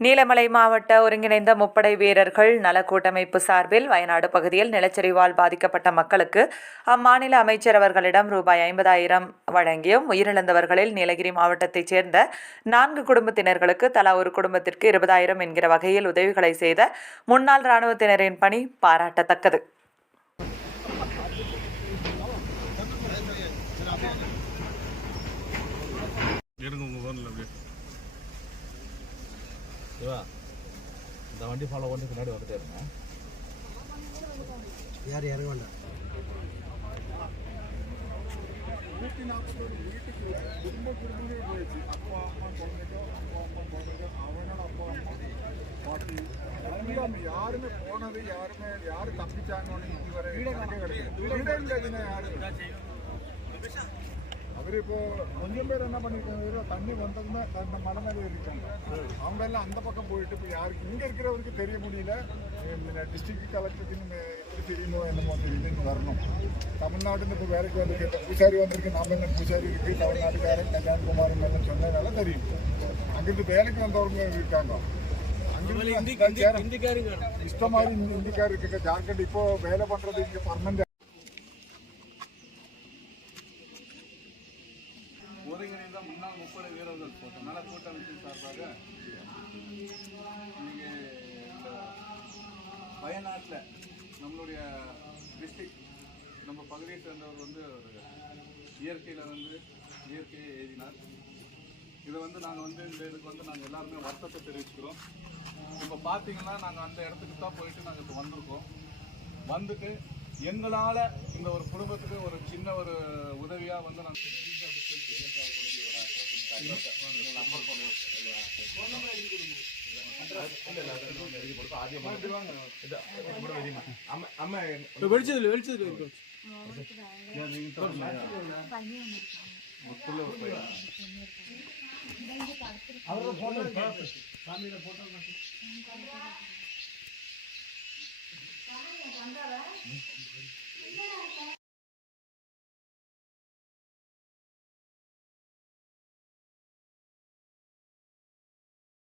நீலமலை மாவட்ட ஒருங்கிணைந்த முப்படை வீரர்கள் நல கூட்டமைப்பு சார்பில் வயநாடு பகுதியில் நிலச்சரிவால் பாதிக்கப்பட்ட மக்களுக்கு அம்மாநில அமைச்சர் அவர்களிடம் ரூபாய் ஐம்பதாயிரம் வழங்கியும் உயிரிழந்தவர்களில் நீலகிரி மாவட்டத்தைச் சேர்ந்த நான்கு குடும்பத்தினர்களுக்கு தலா ஒரு குடும்பத்திற்கு இருபதாயிரம் என்கிற வகையில் உதவிகளை செய்த முன்னாள் இராணுவத்தினரின் பணி பாராட்டத்தக்கது. சிவா இந்த வண்டி ஃபாலோ பண்ணி பின்னாடி வந்துட்டே இருங்க. யார் இறங்க வேண்டாம் நூற்றி நாற்பத்தொரு வீட்டுக்கு குடும்ப குடும்பமே போயிடுச்சு அப்பா அம்மா அப்பா அம்மா அவனோட அப்பா அம்மா பாட்டி எல்லாம் யாருமே போனது யாருமே யாரு தப்பிச்சாங்கன்னு இதுவரை கிடையாது யாரு அவர் இப்போ கொஞ்சம் பேர் என்ன பண்ணிருக்காங்க தண்ணி வந்ததுமே அந்த மலை மேலே இருக்காங்க அவங்க எல்லாம் அந்த பக்கம் போயிட்டு இப்போ யாருக்கு இங்கே இருக்கிறவருக்கு தெரிய முடியல டிஸ்ட்ரிக்ட் கலெக்டருக்கு எப்படி தெரியுமோ என்னமோ தெரியுதுன்னு வரணும் தமிழ்நாட்டுன்னு இப்போ வேலைக்கு வந்திருக்கு பூசாரி வந்திருக்கு நாம என்ன பூசாரி இருக்கு தமிழ்நாட்டுக்காரன் கல்யாண்குமார் எல்லாம் சொன்னதுனால தெரியும் அங்கிருந்து வேலைக்கு வந்தவங்க இருக்காங்க அங்கிருந்து இஷ்டம் மாதிரி இந்திக்கார் இருக்கு ஜார்க்கண்ட் இப்போ வேலை பண்றது இங்க பர்மனண்ட் ஒருங்கிணைந்த முன்னாள் முப்படை வீரர்கள் நல கூட்டமைப்பின் சார்பாக இன்றைக்கி இந்த வயநாட்டில் நம்மளுடைய டிஸ்ட்ரிக்ட் நம்ம பகுதியை சேர்ந்தவர் வந்து ஒரு இயற்கையில் வந்து இயற்கையை எழுதினார். இதை வந்து நாங்கள் வந்து இந்த இதுக்கு வந்து நாங்கள் எல்லாருமே வருத்தத்தை தெரிவிச்சுக்கிறோம். இப்போ பார்த்தீங்கன்னா நாங்கள் அந்த இடத்துக்கு தான் போயிட்டு நாங்கள் இப்போ வந்திருக்கோம். வந்துட்டு எங்களால் இந்த ஒரு குடும்பத்துக்கு ஒரு சின்ன ஒரு உதவியாக வந்து நாங்கள் வெளிச்சதுல வெளிச்சதுல இருக்கு అంటారా?